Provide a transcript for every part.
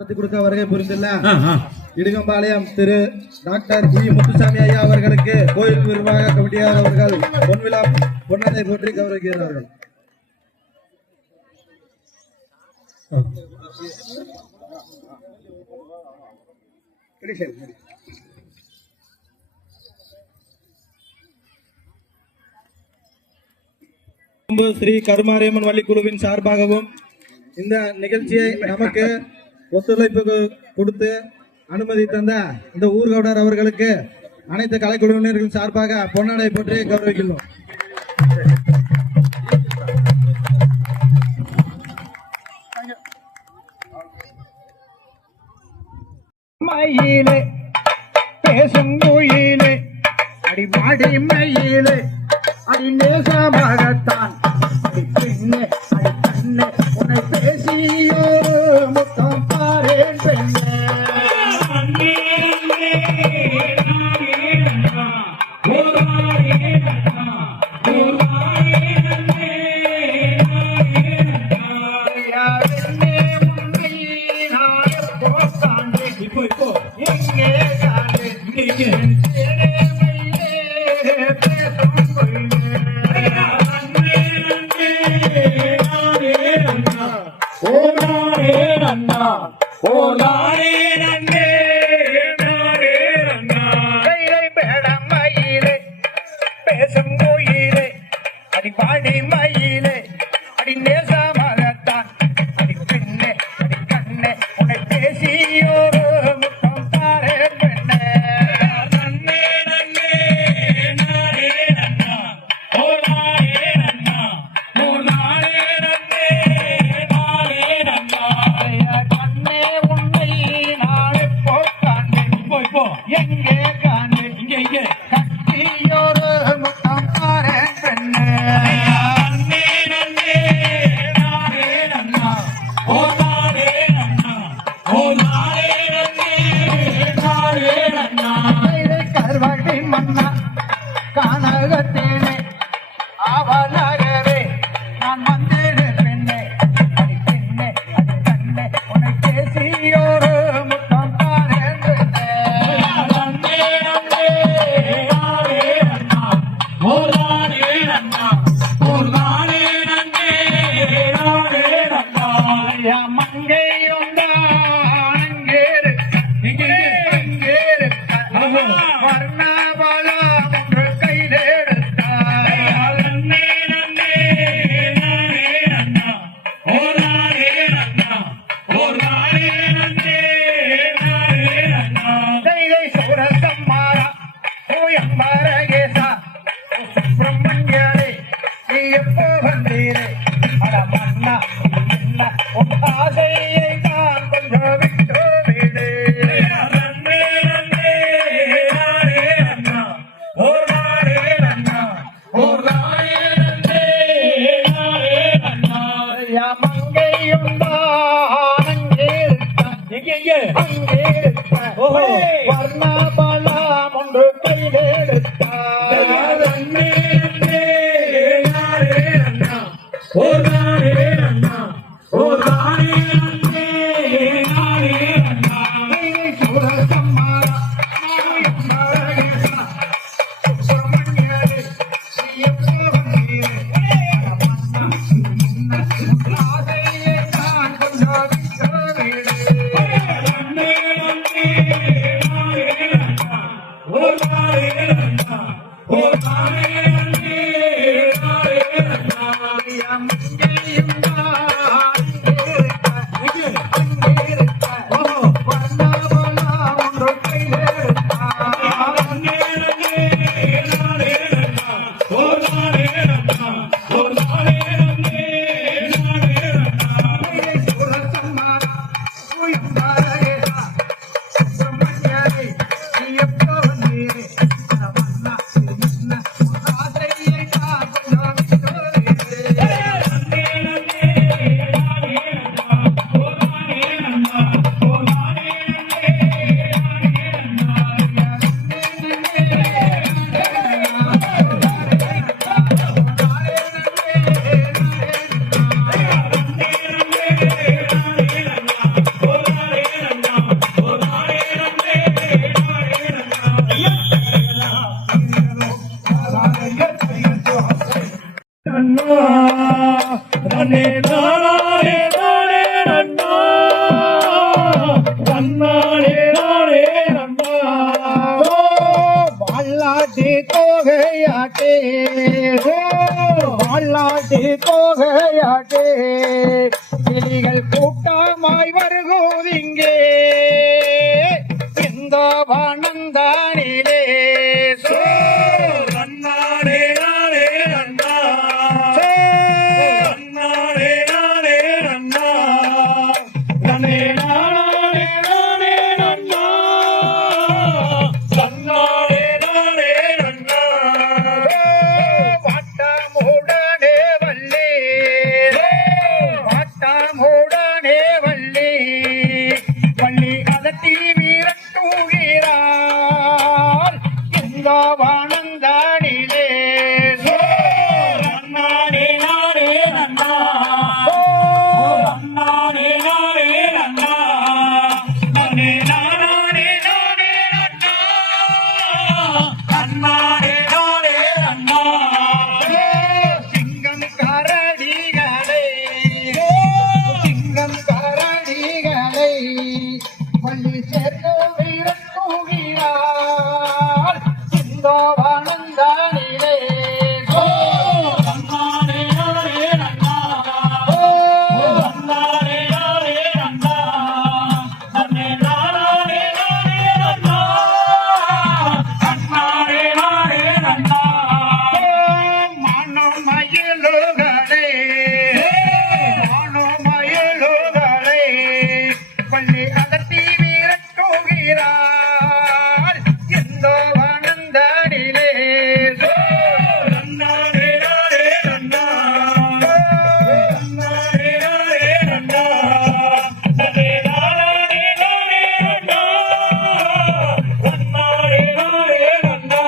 கொடுக்க வருகை புரிந்துள்ள இடுகம்பாளையம் திரு டாக்டர் இ முத்துசாமி ஐயா அவர்களுக்கு கோயில் நிர்வாக கமிட்டியார் அவர்கள் பொன்விழா பொன்னதை போற்றி கௌரவிக்கிறார்கள். ஸ்ரீ கருமாரியம்மன் வள்ளி குழுவின் சார்பாகவும் இந்த நிகழ்ச்சியை நமக்கு ஒத்துழைப்பு கொடுத்து அனுமதி தந்த இந்த ஊர்கவுடர் அவர்களுக்கு அனைத்து கலைக்குழுவினர்களின் சார்பாக பொன்னாடை போற்றி கௌரவிக்கிறோம். மயிலே பேசும் குயிலே அடிமாடி மயிலே அடி நேசமாகத்தான் அடி பெண்ணே அடி கண்ணே உன்னை பேசியோ முத்தம் பாரேன் பெண்ணே பேசும் கோயிலே அடி பாடி மயிலே அடி நேசமாகத்தான் அடி பெண்ணே அடி கண்ணே உன்னை பேசியோ முத்தம் தாரே பெண்ணே நன்னே நன்னே நாரே நன்னா ஓ நாரே நன்னா ஓ நாரே நன்னே நாரே நன்னா கண்ணே உன்னை நாளை போக்காண்டே இப்போ எங்கே காண்டே இங்கே கட்டியோரு கானகத்தேனே ஆவலாகவே நான் வந்தேனே பெண்ணே அடி பெண்ணே அடி கண்ணே உன்னை பேசியோரு முத்தம் தாரேன் பெண்ணே நன்னே நன்னே நாரே நன்னா ஓ நாரே நன்னா ஓ நாரே நன்னே நாரே நன்னா மங்கை உண்டாங்கேரு இங்கே வர்ணாபாலா வர்ணாபலாம் ஒன்று கையிலெடுத்தார் நன்னானே நானே நன்னா வாழாட்டி தோகையாட்டே வாழாட்டி தோகையாட்டே கிளிகள் கூட்டமாய் வருகுதிங்கே இந்த வனந்தானிலே நன்னானே நானே நன்னா நன்னானே நானே நன்னா நன்னே நானே நானே நன்னா நன்னானே நானே நன்னா வாட்டமுடனே வள்ளி வாட்டமுடனே வள்ளி வள்ளி அதட்டி வீரட்டுகிறார் இந்த வனந்தானிலே நன்னானே நானே நன்னா நன்னானே நானே நன்னா நன்னே நானே நானே நன்னா நன்னானே நானே நன்னா சிங்கம் கரடிகளை சிங்கம் கரடிகளை வள்ளி சேர்த்து வீரட்டுகிறார் இந்த வனந்தானிலே நன்னானே நானே நன்னா நன்னானே நானே நன்னா நன்னே நானே நானே நன்னா நன்னானே நானே நன்னா மனம் மயிலுகளே மனம் மயிலுகளே பள்ளி அதட்டி வீரட்டுகிறார் இந்த வனந்தானிலே நன்னானே நானே நன்னா நன்னானே நானே நன்னா நன்னே நானே நானே நன்னா நன்னானே நானே நன்னா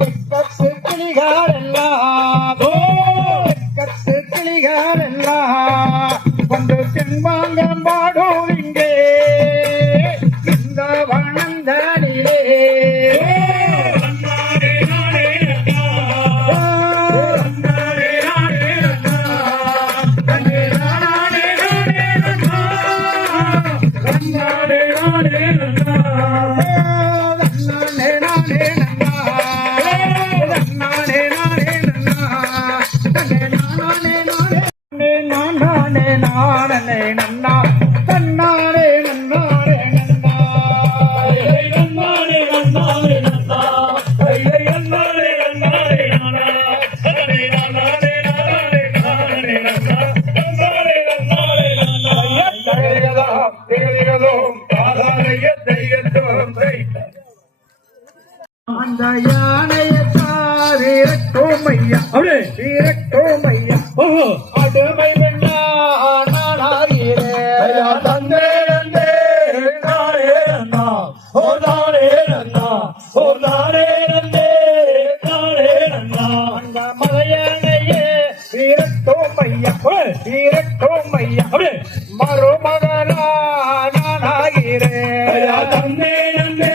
தெற்கத்து கிளிகளெல்லாம் தெற்கத்து கிளிகளெல்லாம் வந்து தென்பாங்கம் பாடும் இங்கே இந்த வனந்தானிலே நன்னானே நானே நன்னா நன்னானே நானே நன்னா நன்னே நானே நானே நன்னா நன்னானே நானே நன்னா நன்னானே நானே நன்னா நன்னானே நானே நன்னா நன்னே நானே நானே நானே நானே நன்னா தன்னானே நன்னானே நன்னா நன்னானே நன்னானே நன்னா நன்னானே நன்னானே நன்னா நன்னே நானே நானே நானே நன்னா நன்னானே நன்னானே நன்னா தையதம் திகதிகதம் ஆதாரைய தையத்தம் தை அந்த யானையை வீரட்டும் ஐயா வீரட்டும் ஐயா அடுமை வெண்ணா நானாகிறே தந்தே நந்தே நானே நன்னா ஓ நானே நன்னா ஓ நானே நந்தே நானே நன்னா அந்த மலையானையே வீரட்டும் ஐயா வீரட்டும் ஐயா மருமகனா நானாகிறே தந்தே நந்தே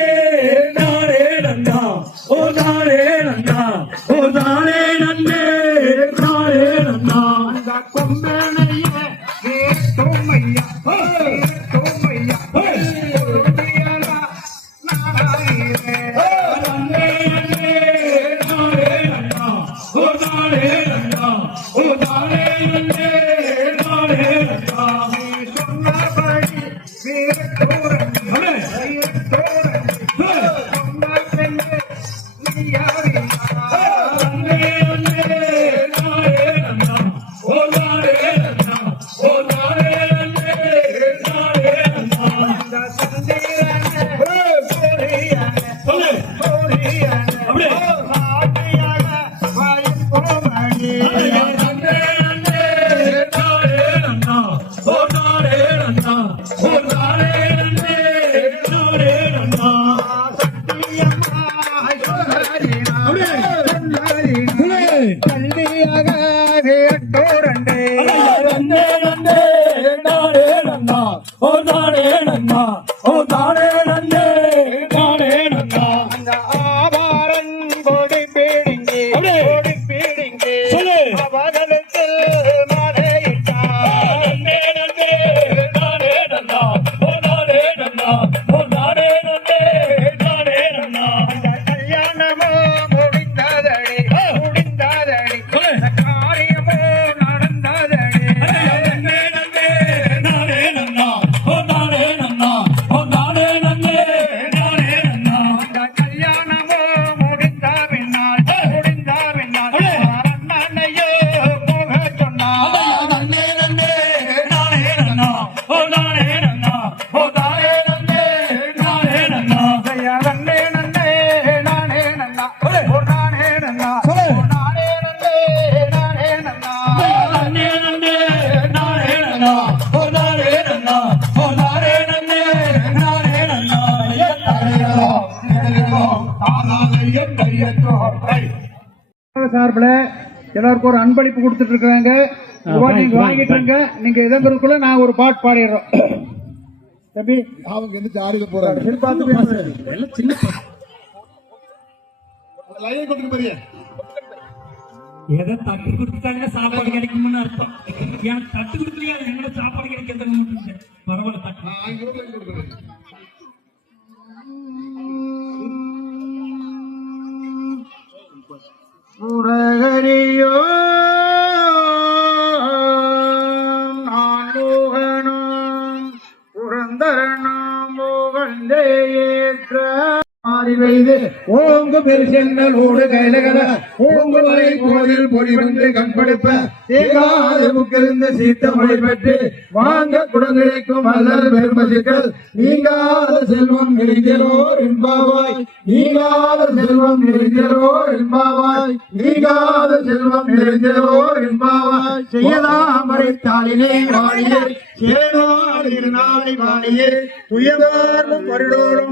நானே நன்னா ஓ நானே நன்னா ஓ நானே நந்தே நானே நன்னா அந்த கொம்பனையே வீரட்டும் ஐயா வீரட்டும் ஐயா நானாகிறே தந்தே நந்தே நானே நன்னா ஓ நானே நன்னா ஓ நானே நந்தே நானே நன்னா சொன்னபடி வீரட்டோரன் வீரட்டோரன் சொன்ன பெண்ணே நீ யாரியா தந்தே நந்தே நானே நன்னா ஓ நானே நன்னா ஓ நானே நந்தே நானே நன்னா அந்த சந்திரனே சூரியனே சூரியனே ஆதியான வாயும் போமணி தந்தே நந்தே நானே நன்னா ஓ நானே நன்னா ஓ நானே நந்தே நானே நன்னா சத்தியமாய் சொன்னரினா கல்வியாக வீரட்டோரண்டே நந்தே நந்தே நானே நன்னா ஓ நானே நன்னா ஓ நானே நந்தே நானே நன்னா அந்த ஆவாரன் கொடி பீடிங்கே அவர்களுக்கு மாலையிட்டார் நந்தே நந்தே நானே நன்னா ஓ சார்பில் எல்லாருக்கும் ஒரு அன்பளிப்பு கொடுத்துட்டு இருக்காங்க. நீங்க வாங்கிட்டு இருங்க. நீங்க இதங்கிறதுக்குள்ள நான் ஒரு பாட்டு பாடிடுறோம். தம்பி அவங்க எந்த ஜாடியில போறாங்க பார்த்து பேசுறேன். லைனை கொடுக்க போறியா எதை தட்டு கொடுத்துட்டாங்க சாப்பாடு கிடைக்கும்னு அர்த்தம். ஏன் தட்டு கொடுக்கலையா எங்களை சாப்பாடு கிடைக்கிறதுன்னு மட்டும் பரவாயில்ல தட்டு. புரகரியோ நானுகனும் புரந்தரனும் புகழ்ந்தே ஏற்ற மாறிவைது ஓங்கு பெருசென்னலோடு கைலகல ஓங்கு வரை கோதில் பொடி வந்து கண்படுப்ப தேகாது முக்கிருந்த சீத்த மொழி பெற்று வாங்க குடங்கிழைக்கும் அல்லல் பெருமசிக்கள் நீங்காத செல்வம் நிறைந்தோர் என்பாவாய் நீங்காத செல்வம் நிறைந்தோர் என்பாவாய் நீங்காத செல்வம் நிறைந்தோர் என்பாவாய் செய்யதாமரை தாளினை வாழியே சேனாள் இருநாளை வாழியே துயவார்வும் வருடோறும்